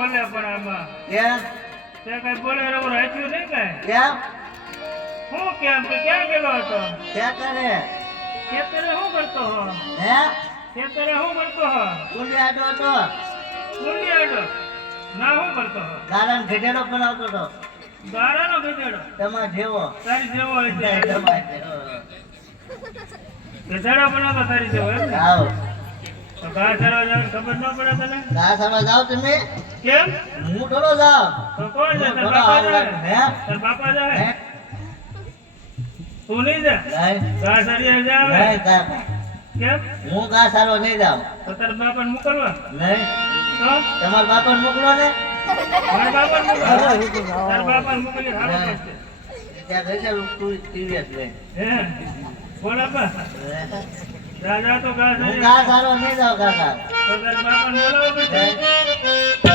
બોલે પણ આમાં. કેમ તે કઈ બોલે એવું રાખ્યું નહીં કઈ? કેમ હું કેમ? તું ક્યાં ગયેલો હતો? કરે ખેતરે શું કરતો હો? હે? ખેતરે શું કરતો હો? કુંડી આડો હતો. કુંડી આડો ના શું કરતો હો. ગાળાને ઘેટેલો બનાવતો હતો. ગાળાનો ગધેડો તમાર જેવો. તારી જેવો છે. તમાર જેવો. ગધેડો બનાવતો તારી જેવો એમ આવો. ઘા ચડવા જવાની ખબર ન પડે તને? ઘા સારવા જાઓ તમે? કેમ? હું થોડો જાવ તો કોણ તાર બાપા જાય હે? તાર બાપા જાય તું નહીં જા નહીં ઘા ચડીએ જાવે કેમ? હું ઘા સારવા નહીં જાવ તો તાર બાપાને મોકલવા? નહીં. તો? તમારા બાપાને મોકલો ને? મારા બાપાને મોકલવા? તાર બાપાને મોકલી સારું પડશે ત્યાં ઘેટેલું તું ટીવીએસ લઈને હે? બોલ આપા રાજા તો ઘા હું નહીં જાઉં કાકા તો બાપાને બોલાવો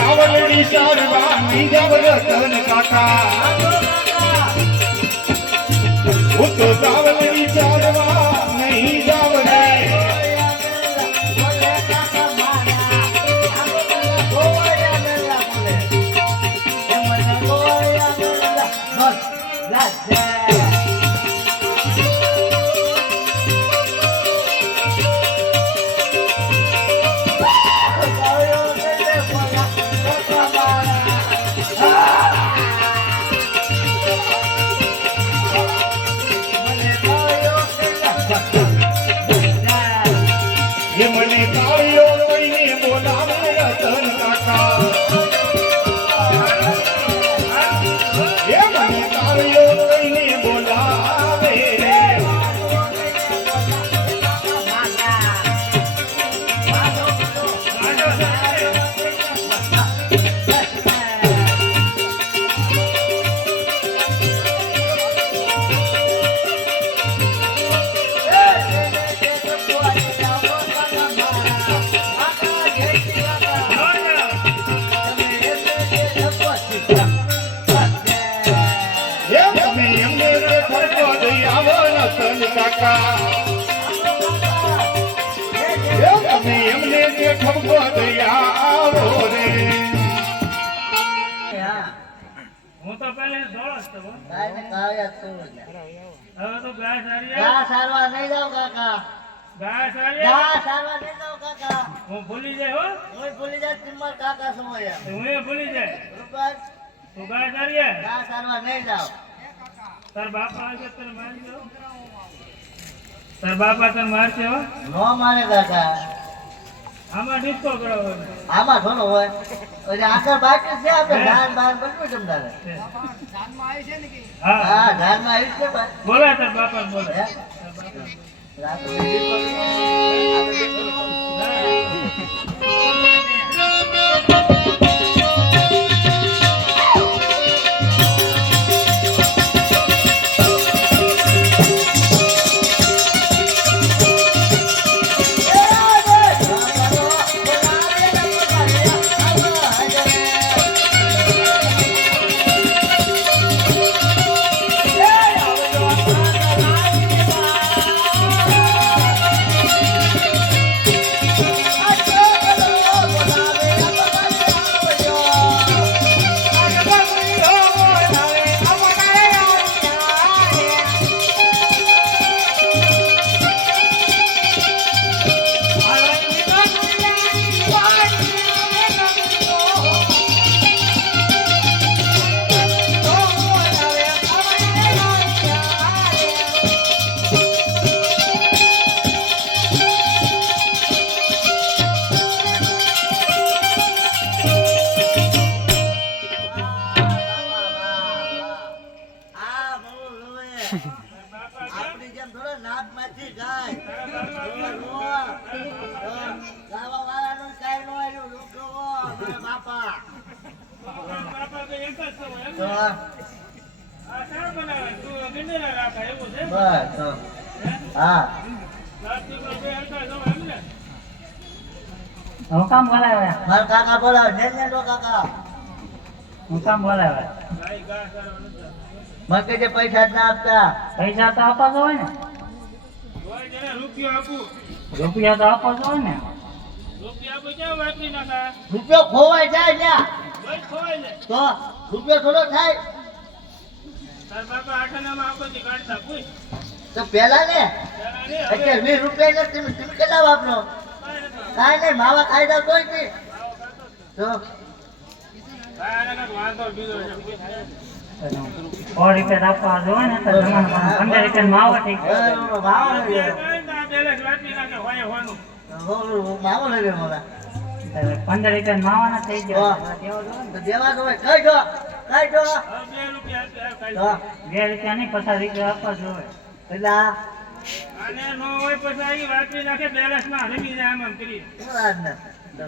નહીં. હે કાવલડી સારવા નીરવ રતન કાકા હું તો કાવલડી હું તો પહેલે ધોળો જ હતો. હવે તો ગાય સારી આવે. સારવા નહીં જાઉં કાકા. ગાય સારી આવે. સારવા નહીં જાઉં કાકા. હું ભૂલી જાય હો. હું ભૂલી જાય તમારા કાકા સમય હું એ ભૂલી જાય. બરોબર? તું ગાય સારી. સારવા નહીં જાવ તાર બાપા આવે તને મારી દો તાર બાપા તને મારશે હો. નો મારે કાકા. આમાં ડિસ્કો કરાવવાનો આમાં થોડો હોય. એટલે આગળ બાકી છે આપણે. ધાન બાન બધું જમદારે છે. હા. હા ધાનમાં આવી છે ભાઈ બોલા તાર બાપા બોલે. હે? બસ હા પ્લાસ્ટિકનો બે હલકા જવા એમ ને હું કામ બોલાવે? મારા કાકા બોલાવે. ને ને કાકા. હું કામ બોલાવે? ભાઈ ઘા સારો નથી મને કહેજે પૈસા જ ના આપતા. પૈસા તો આપવા હોય ને. રૂપિયો આપું રૂપિયા તો આપવા હોય ને. રૂપિયા આપું ખોવાય જાય તો રૂપિયો થોડો થાય તાર બાપા આઠાનામાં આપવાથી કાઢતા પૂછ તો પેલા ને? વીસ રૂપિયા ને તમે તમે કેટલા વાપરો કાંઈ નહીં માવા નહીં તો. સો રૂપિયા આપવા ને તો પંદર રૂપિયા ગયો લઈ લે પંદર રૂપિયા માવાના થઈ ગયા. દેવા દો કઈ હવે બે રૂપિયા. નહીં પચાસ રૂપિયા આપવા જોઈએ. એટલે આ નો હોય પછી આ નાખે બેલેન્સમાં રમી જાય આમ આમ કરી બીજો.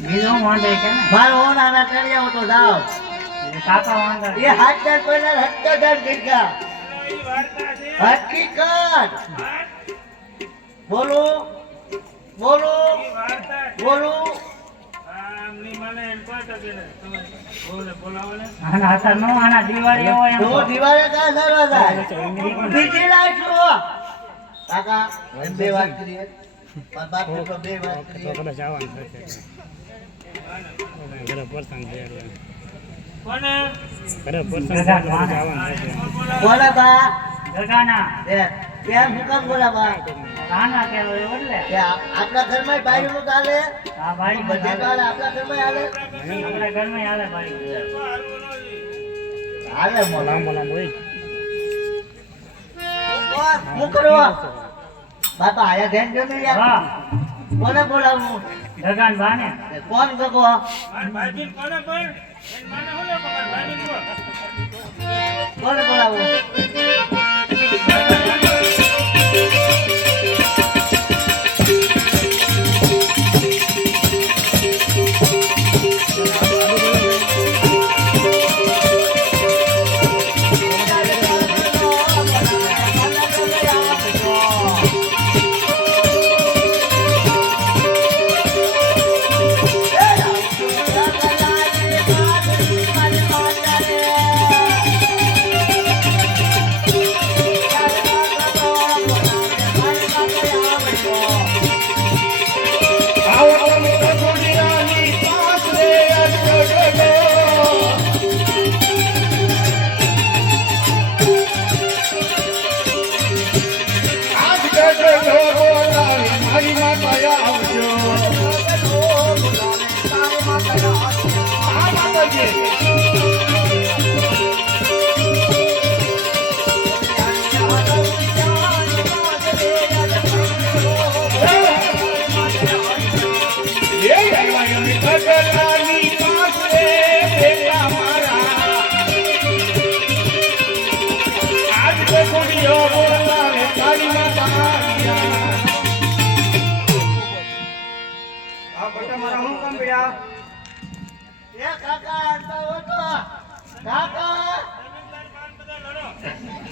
બીજું હકીકત. બોલો. બોલો. બોલો. કાકા વાત કરીએ. વાત કરીએ. કોને? બા. ગગાના. એ કેમ શું કામ બોલા બા? કાના કેવો એટલે? કે આપણા ઘરમાં બાયું નું ચાલે આ બાઈ બધે ચાલે આપણા ઘરમાં હાલે. આપણા ઘરમાં હાલે જોઈએ. હાલે હું કરો? બાપા આયા ધ્યાન જો ને યાર? હા. કોને બોલાવું? ગગાન બાને. કોણ ગગો? પણ? હું? કોને બોલાવું?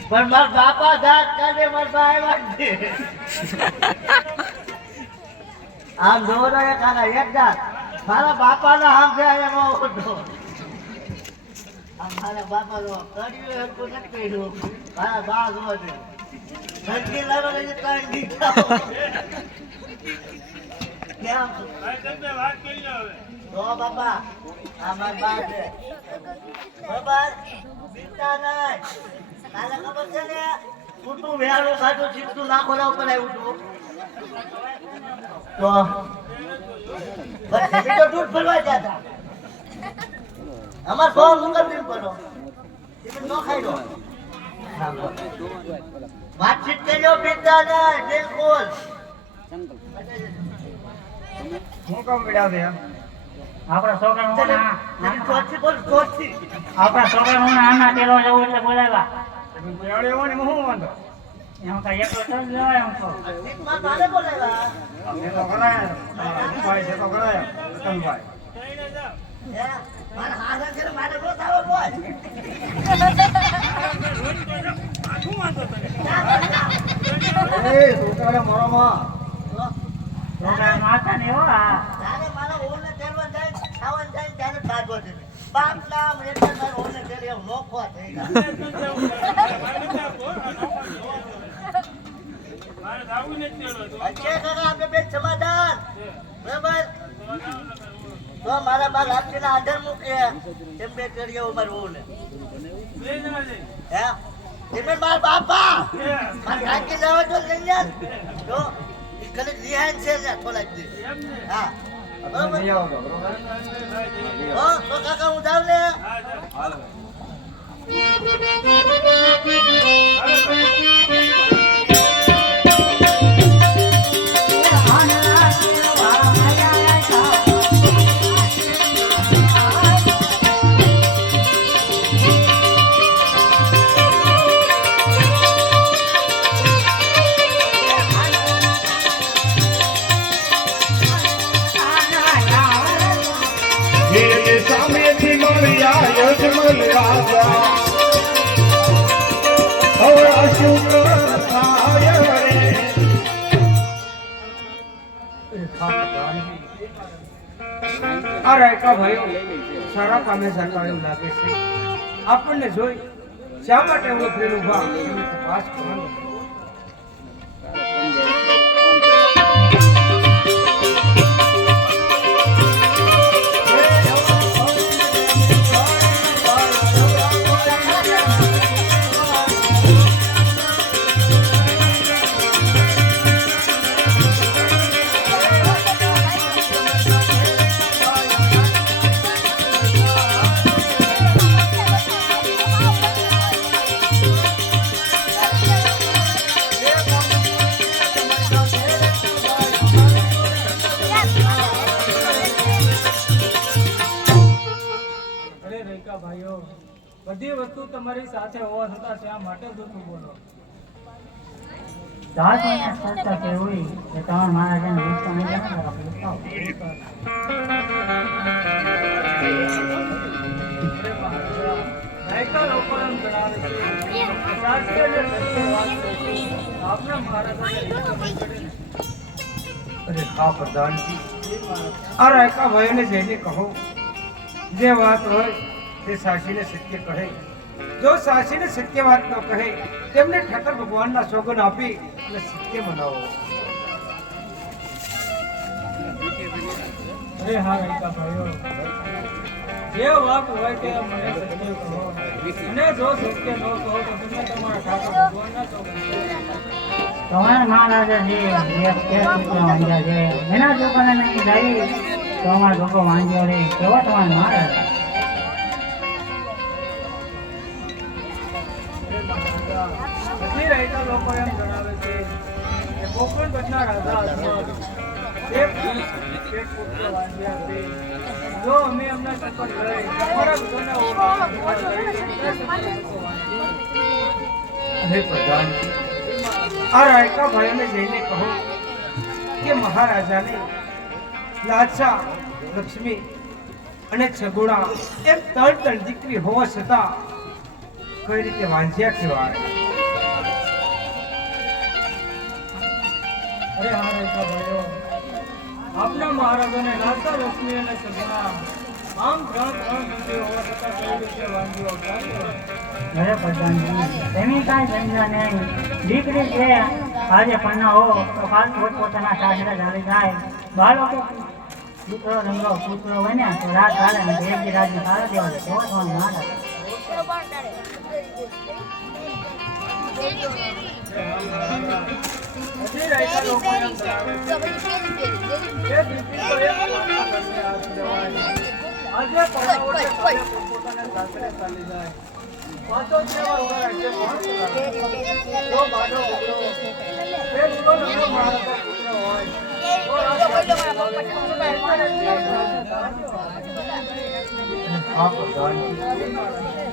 પણ મારા બાપા દાંત કાઢે, મારા ભાઈ વાગે આમ જોવો એ કાકા એક દાંત. મારા બાપાના આમ છે એનો ઓટો મારા બાપા નો કર્યું એટલું નથી કર્યું મારા બા જોવો છે ઘંટી લાવે લઈને ત્રણ દીધા કેમ? વાત કરી લો હવે. આ મારા બા છે. બરાબર? ચિંતા નહીં. કાલે ખબર છે ને ઊંટું વેળો સાચું ચીપતું ના ઉપર આવ્યું તું. તો બસ તો દૂધ ભરવા ગયા અમાર બહુ મુકર દિન તમે ન ખાઈ લો. વાતચીત કરજો પિતા ને બિલકુલ. આપણા છોકરાનું તને ના- છોકરા ચોથી આપણા છોકરાનું આના તેલો જવું એટલે બોલાવ્યા. એમ કાંઈ એકલો એમ તો. તો હે? મારા છોકરા માતા ને એવો છે. બાપ નામ એટલે મારા થઈ ગયા. મારે જાવું નથી તેડવા. અચ્છે કાકા આપણે બે સમાધાન. બરાબર? તો મારા બા લાપસીના આંધણ મૂકે. તેમ બે તેડી આવો મારા બે જણા જઈએ. હે? તમે મારા બાપા. મારા કાકી લાવો તો લઈ જા. તો ઘડીક રિહાઈન છે ને થોડાક દી. હા. તમે બરાબર? લઈ આવો તો બરોબર? હો, કાકા હું જાઉં ને હાલો. આ રાયકા ભાઈઓ, સારા કામે જતા એવું લાગે છે. આપણને જોઈ શા માટે ઊભા એની તપાસ કરવાની. બધી વસ્તુ તમારી સાથે હોવા છતાં શા માટે જૂઠું બોલો? રેખા પ્રધાનજી. આ રેખા ભાઈઓને જઈને કહો જે વાત હોય તે સાસીને સત્ય કહે, જો સાસીને સત્ય વાત ન કહે, તેમને ઠાકર ભગવાનના સોગન આપી અને સત્ય મનાવો. અરે હા રૈકા ભાઈઓ. જે વાત હોય તે મને સત્ય કહો. અને જો સત્ય ન કહો, તો તમે તમારા ઠાકર ભગવાનના સોગન. તમારા મહારાજા છે કેવો તમારા મહારાજા? આ રાયકા ભાઈઓને જઈને કહો કે મહારાજાને લાચા લક્ષ્મી અને છગુણા એમ ત્રણ ત્રણ દીકરી હોવા છતાં કઈ રીતે વાંઝ્યા કહેવાય? આપના મહારાજાને લાલતા લક્ષ્મી અને સગુણા આમ ત્રણ ત્રણ મંદિર હોવા છતાં કઈ રીતે વાંધો? અરે પ્રધાનજી એની કાંઈ સમજા નહીં. દીકરી છે આજે પન્ના હો તો કાલ પોતપોતાના સાસરે ચાલી જાય. બાળકો દીકરો રંગો પુત્રો બન્યા તો રાત ચાલે ને એક દી રાજ્ય સારા દેવા છે કેવો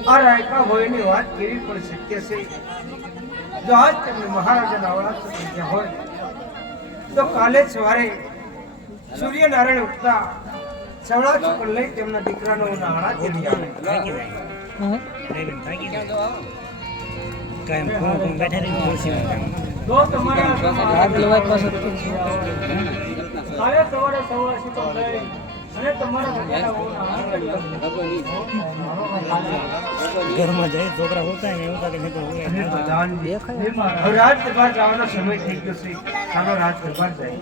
આ રાયકા ભાઈની વાત કેવી પણ શક્ય છે. જો આજ તમને મહારાજાના અવળા સંખ્યા હોય તો કાલે સવારે સૂર્યનારાયણ ઉગતા સવળા ચોકડ લઈ તેમના દીકરાનો નાણા તેડી આવે તમારા કાલે સવારે સવારે સીધો લઈ અને તમારા બધાના વહુના આંગણ હવે રાજ દરબાર જવાનો સમય થઈ ગયો છે. ચાલો રાજ દરબાર જાય